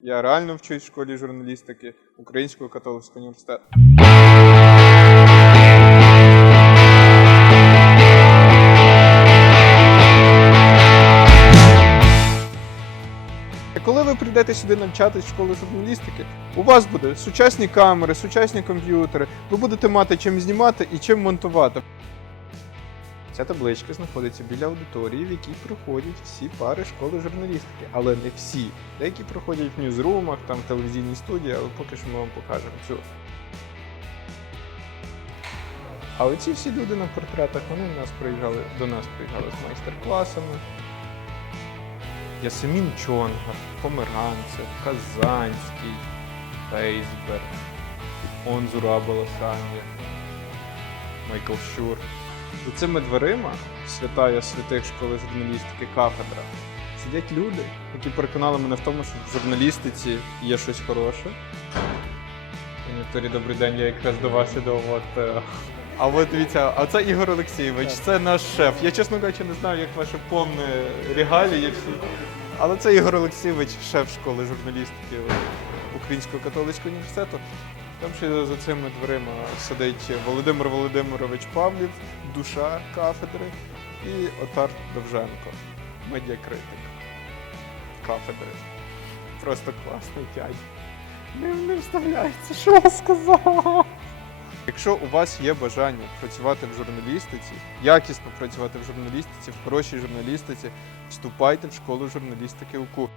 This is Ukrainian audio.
Я реально вчусь в школі журналістики Українського католицького університету. Коли ви прийдете сюди навчатись в школу журналістики, у вас буде сучасні камери, сучасні комп'ютери, ви будете мати чим знімати і чим монтувати. Ця табличка знаходиться біля аудиторії, в якій проходять всі пари школи журналістики, але не всі. Деякі проходять в ньюзрумах, там в студії, але поки що ми вам покажемо цю. А оці всі люди на портретах, вони нас приїжджали, до нас приїжджали з майстер-класами. Ясемін Чонгар, Померанцев, Казанський, Фейсберг, Онзура Баласанді, Майкл Щур. За цими дверима святая святих школи журналістики кафедра сидять люди, які переконали мене в тому, що в журналістиці є щось хороше. Пані Вікторія, добрий день, я якраз до вас іду. От, е, а от дивіться, а це Ігор Олексійович, це наш шеф. Я, чесно кажучи, не знаю, як ваше повне регалії всі. Але це Ігор Олексійович, шеф школи журналістики Українського католицького університету. Там ще за цими дверима сидить Володимир Володимирович Павлів, душа кафедри, і Отар Довженко, медіакритик кафедри. Просто класний дядь. Не, не вставляється, що я сказав. Якщо у вас є бажання працювати в журналістиці, якісно працювати в журналістиці, в хорошій журналістиці, вступайте в школу журналістики УКУ.